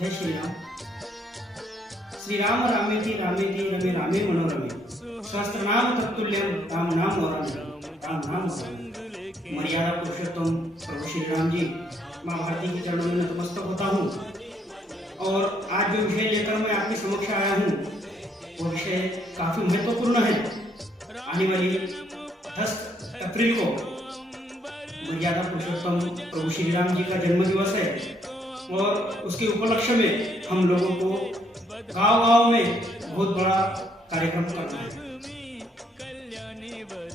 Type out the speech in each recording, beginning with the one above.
जय श्री राम। श्री राम रामेति रामेति रमे रामे मनोरमे सहस्त्रनाम तत्तुल्यम राम नाम वरानने मर्यादा पुरुषोत्तम प्रभु श्री राम जी माँ भारती के चरणों में नतमस्तक होता हूँ। और आज जो विषय लेकर मैं आपके समक्ष आया हूँ वो विषय काफी महत्वपूर्ण है। आने वाली 10 अप्रैल को मर्यादा पुरुषोत्तम प्रभु श्री राम जी का जन्म दिवस है और उसके उपलक्ष्य में हम लोगों को गांव-गांव में बहुत बड़ा कार्यक्रम करना है।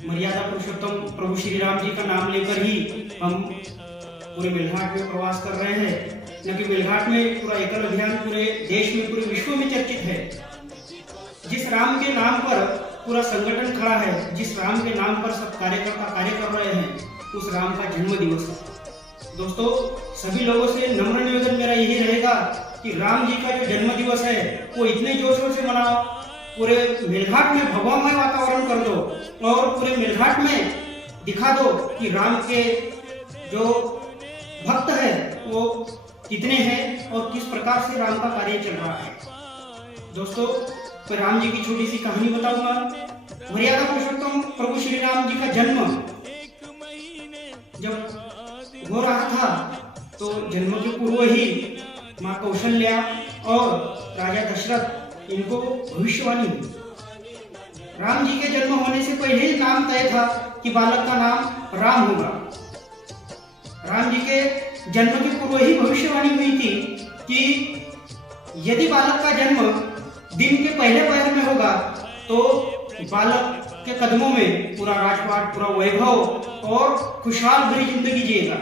मर्यादा पुरुषोत्तम प्रभु श्री राम जी का नाम लेकर ही हम पूरे मेलघाट में प्रवास कर रहे हैं। न कि मेलघाट में पूरा एकल अभियान पूरे देश में, पूरे विश्व में चर्चित है। जिस राम के नाम पर पूरा संगठन खड़ा है, जिस राम के नाम पर सब कार्यकर्ता कार्य कर रहे हैं, उस राम का जन्म दिवस है। दोस्तों, सभी लोगों से नम्र निवेदन मेरा यही रहेगा कि राम जी का जो जन्म दिवस है वो इतने जोशों से मनाओ, पूरे मेलघाट में भगवामय वातावरण कर दो और पूरे मेलघाट में दिखा दो कि राम के जो भक्त है वो कितने हैं और किस प्रकार से राम का कार्य चल रहा है। दोस्तों, मैं राम जी की छोटी सी कहानी बताऊंगा। मर्यादा पुरुषोत्तम प्रभु श्री राम जी का जन्म जब हो रहा था तो जन्म के पूर्व ही माँ कौशल्या और राजा दशरथ इनको भविष्यवाणी हुई। राम जी के जन्म होने से पहले ही नाम तय था कि बालक का नाम राम होगा। राम जी के जन्म के पूर्व ही भविष्यवाणी हुई थी कि यदि बालक का जन्म दिन के पहले पहर में होगा तो बालक के कदमों में पूरा राजपाट, पूरा वैभव और खुशहाल भरी जिंदगी जिएगा।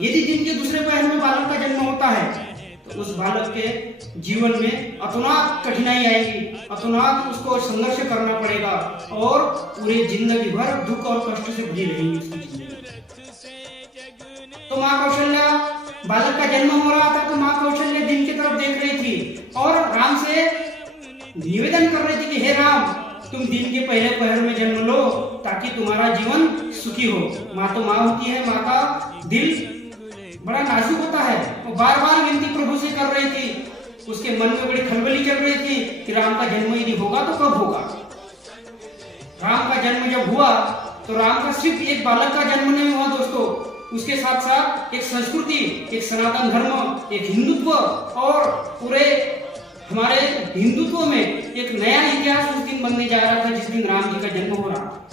यदि दिन के दूसरे पहर में बालक का जन्म होता है तो उस बालक के जीवन में अतुनात कठिनाई आएगी, अतुनात उसको संघर्ष करना पड़ेगा और पूरी जिंदगी भर दुख और कष्ट से भरी रहेगी उसकी जिंदगी। तो माँ कौशल्या, बालक का जन्म हो रहा था तो माँ कौशल्या दिन की तरफ देख रही थी और राम से निवेदन कर रही थी कि हे राम, तुम दिन के पहले पहर में जन्म लो ताकि तुम्हारा जीवन सुखी हो। माँ तो माँ होती है, माँ का दिल बड़ा नाजुक होता है। वो बार बार विनती प्रभु से कर रही थी। उसके मन में बड़ी खलबली चल रही थी कि राम का जन्म यदि होगा तो कब होगा। राम का जन्म जब हुआ तो राम का सिर्फ एक बालक का जन्म नहीं हुआ दोस्तों, उसके साथ साथ एक संस्कृति, एक सनातन धर्म, एक हिंदुत्व और पूरे हमारे हिंदुत्व में एक नया इतिहास उस दिन बनने जा रहा था। जिस दिन राम जी का जन्म हो रहा था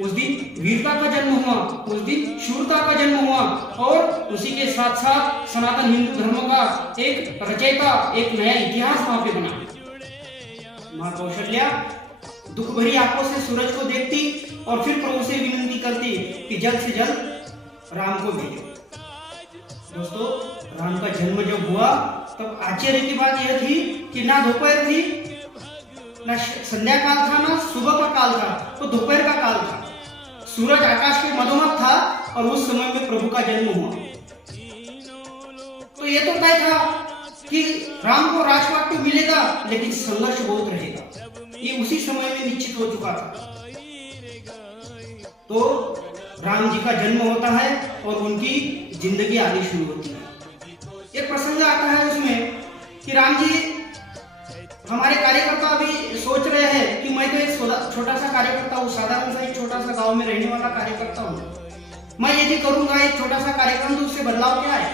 उस दिन वीरता का जन्म हुआ, उस दिन शूरता का जन्म हुआ और उसी के साथ साथ सनातन हिंदू धर्म का एक रचयिता, एक नया इतिहास वहां पे बना। माँ कौशल्या दुख भरी आंखों से सूरज को देखती और फिर प्रभु से विनती करती कि जल्द से जल्द राम को भेजो। दोस्तों, राम का जन्म जब हुआ तब आश्चर्य की बात यह थी कि ना दोपहर थी, ना संध्या काल था, ना सुबह का काल था, तो दोपहर का काल था। सूरज आकाश के मधोमध था और उस समय में प्रभु का जन्म हुआ। तो ये तो तय था कि राम को राजपाट तो मिलेगा लेकिन संघर्ष बहुत रहेगा। ये उसी समय में निश्चित हो चुका था। तो राम जी का जन्म होता है और उनकी जिंदगी आगे शुरू होती है। एक प्रसंग आता है उसमें कि राम जी, हमारे कार्यकर्ता अभी सोच रहे हैं कि मैं तो एक छोटा सा कार्यकर्ता हूँ, साधारण सा एक छोटा सा गांव में रहने वाला कार्यकर्ता हूँ। मैं यदि करूंगा एक छोटा सा कार्यक्रम तो उससे बदलाव क्या है?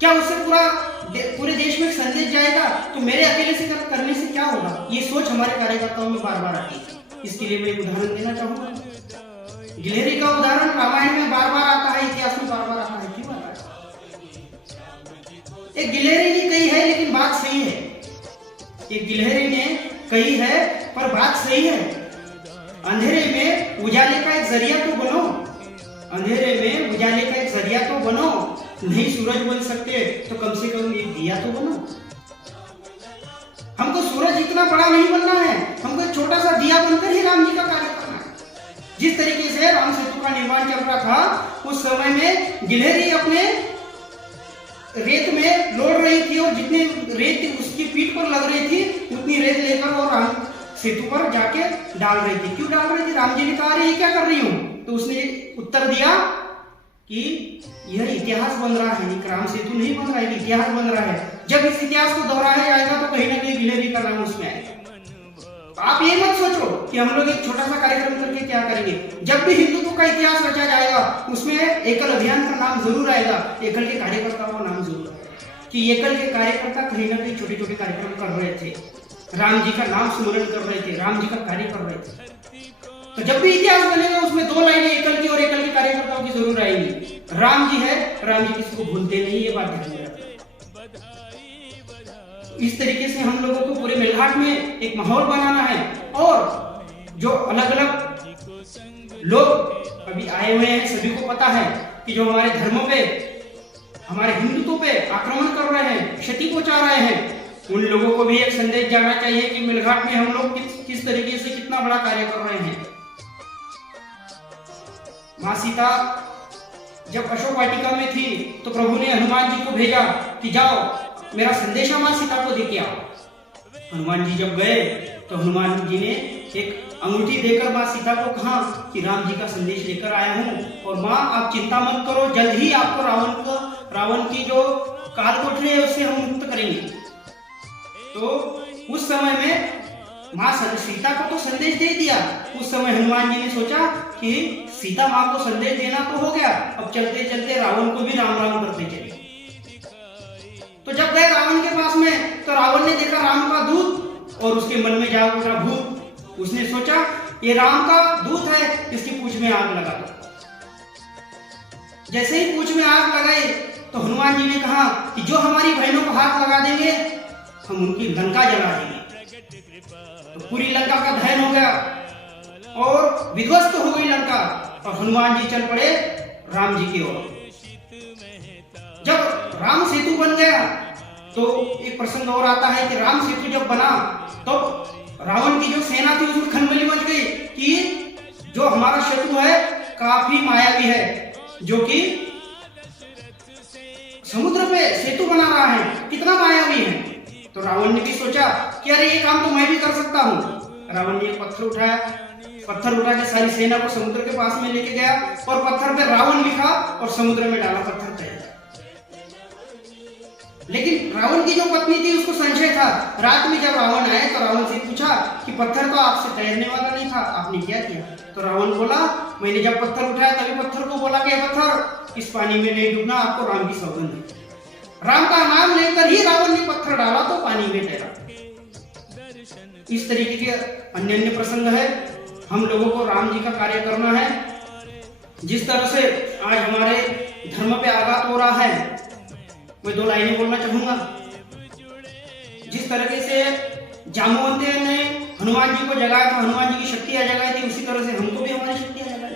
क्या उससे पूरे देश में संदेश जाएगा? तो मेरे अकेले से करने से क्या होगा? ये सोच हमारे कार्यकर्ताओं में बार बार आती है। इसके लिए मैं एक उदाहरण देना चाहूंगा। गिलहरी का उदाहरण रामायण में बार बार आता है, इतिहास में बार बार आता है। क्यों आता है? एक गिलहरी ने कही है लेकिन बात सही है। एक गिलहरी ने कही है पर बात सही है। अंधेरे में उजाले का एक जरिया तो बनो, अंधेरे में उजाले का एक जरिया तो बनो। नहीं सूरज बन सकते तो कम से कम एक दिया तो बनो। हमको सूरज इतना बड़ा नहीं बनना है, हमको एक छोटा सा दिया बनकर ही राम जी का कार्य करना है। जिस तरीके से राम सेतु का निर्माण चल रहा था उस समय में गिलहरी अपने रेत में लौट रही थी और जितनी रेत उसकी पीठ पर लग रही थी उतनी रेत लेकर और राम सेतु पर जाके डाल रही थी। क्यों डाल रही थी? राम जी ने कहा, अरे ये क्या कर रही हूँ? तो उसने उत्तर दिया कि यह इतिहास बन रहा है, एक राम सेतु नहीं बन रहा है, इतिहास बन रहा है। जब इस इतिहास को दोहराया जाएगा तो कहीं ना कहीं गिलेरी का नाम उसमें आएगा। आप ये मत सोचो कि हम लोग एक छोटा सा कार्यक्रम करके क्या करेंगे। जब भी हिंदुत्व का इतिहास रचा जाएगा उसमें एकल अभियान का नाम जरूर आएगा, एकल के कार्यकर्ताओं का नाम जरूर आएगा कि एकल के कार्यकर्ता कहीं ना कहीं छोटे छोटे कार्यक्रम कर रहे थे, राम जी का नाम स्मरण कर रहे थे, राम जी का कार्य कर रहे थे। तो जब भी इतिहास बनेगा उसमें दो लाइनें एकल की और एकल के कार्यकर्ताओं की जरूर आएंगी। राम जी है, राम जी किसी को भूलते नहीं, ये बात ध्यान में रखना। इस तरीके से हम लोगों को पूरे मेलघाट में एक माहौल बनाना है और जो अलग अलग लोग अभी आए हुए हैं सभी को पता है कि जो हमारे धर्मों पे, हमारे हिंदुत्व पे आक्रमण कर रहे हैं, क्षति पहुंचा रहे हैं, उन लोगों को भी एक संदेश जाना चाहिए कि मेलघाट में हम लोग किस तरीके से कितना बड़ा कार्य कर रहे हैं। माँ सीता जब अशोक वाटिका में थी तो प्रभु ने हनुमान जी को भेजा कि जाओ मेरा संदेशा माँ सीता को देके आओ। हनुमान जी जब गए तो हनुमान जी ने एक अंगूठी देकर माँ सीता को कहा कि राम जी का संदेश लेकर आया हूँ और माँ आप चिंता मत करो, जल्द ही आपको रावण की जो काल कोठरी है उससे हम मुक्त करेंगे। तो उस समय में माँ सीता को तो संदेश दे दिया। उस समय हनुमान जी ने सोचा कि सीता माँ को संदेश देना तो हो गया, अब चलते चलते रावण को भी राम राम करते चले। तो जब गए रावण के पास में तो रावण ने देखा राम का दूत और उसके मन में जाग उठा भूत। उसने सोचा ये राम का दूत है, इसकी पूंछ में आग लगा दो। जैसे ही पूंछ में आग लगाई तो हनुमान जी ने कहा कि जो हमारी बहनों को हाथ लगा देंगे हम उनकी लंका जला देंगे। तो पूरी लंका का दहन हो गया और विध्वस्त हो गई लंका और हनुमान जी चल पड़े राम जी की ओर। जब राम सेतु बन गया तो एक प्रसंग और आता है कि राम सेतु जब बना तो रावण की जो सेना थी उसमें खलबली मच गई कि जो हमारा शत्रु है काफी मायावी है, जो कि समुद्र पे सेतु बना रहा है, कितना मायावी है। तो रावण ने भी सोचा कि अरे ये काम तो मैं भी कर सकता हूँ। रावण ने एक पत्थर उठा के सारी सेना को समुद्र के पास में लेके गया और पत्थर पे रावण लिखा और समुद्र में डाला, पत्थर तैर गया। लेकिन रावण की जो पत्नी थी उसको संशय था। रात में जब रावण आए तो रावण से पूछा कि पत्थर तो आपसे तैरने वाला नहीं था, आपने क्या किया? तो रावण बोला मैंने जब पत्थर उठाया तभी पत्थर को बोला कि पत्थर इस पानी में नहीं डूबना, आपको राम की सौगंध है। राम का नाम लेकर ही रावण ने पत्थर डाला तो पानी में तैरा। इस तरीके के अन्य अन्य प्रसंग है। हम लोगों को राम जी का कार्य करना है। जिस तरह से आज हमारे धर्म पे आघात हो रहा है, मैं दो लाइनें बोलना चाहूंगा। जिस तरीके से जामवंत ने हनुमान जी को जगाया था, हनुमान जी की शक्तियां जगाई थी, उसी तरह से हमको भी हमारी शक्तियां जगाई।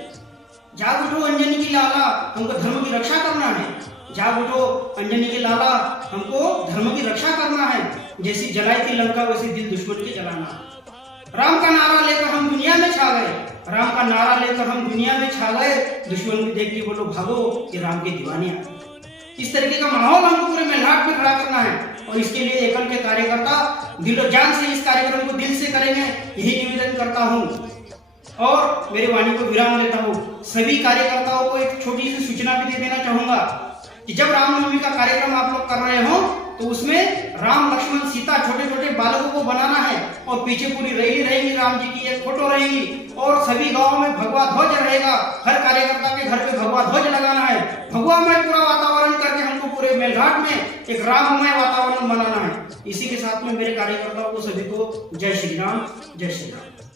जाग उठो अंजनी की लाला, हमको धर्म की रक्षा करना है। जाग उठो अंजनी की लाला, हमको धर्म की रक्षा करना है। जैसी जलाई थी लंका वैसे दिल दुश्मन के जलाना। राम का नारा लेकर हम दुनिया में छा गए, राम का नारा लेकर हम दुनिया में छा गए। दुश्मन को देख के बोलो भागो, ये राम के दीवाने आ। इस तरीके का माहौल हमको पूरे मेलघाट में खड़ा करना है और इसके लिए एकल के कार्यकर्ता दिलो जान से इस कार्यक्रम को दिल से करेंगे, यही निवेदन करता हूँ और मेरे वाणी को विराम देता हूँ। सभी कार्यकर्ताओं को एक छोटी सी सूचना भी दे देना चाहूंगा कि जब रामनवमी का कार्यक्रम आप लोग कर रहे हो तो उसमें राम लक्ष्मण सीता छोटे छोटे बालकों को बनाना है और पीछे पूरी रैली रहेगी, राम जी की एक फोटो रहेगी और सभी गांवों में भगवा ध्वज रहेगा। हर कार्यकर्ता के घर पे भगवा ध्वज लगाना है। भगवामय पूरा वातावरण करके हमको पूरे मेलघाट में एक राममय वातावरण बनाना है। इसी के साथ में मेरे कार्यकर्ताओं को सभी को जय श्री राम, जय श्री राम।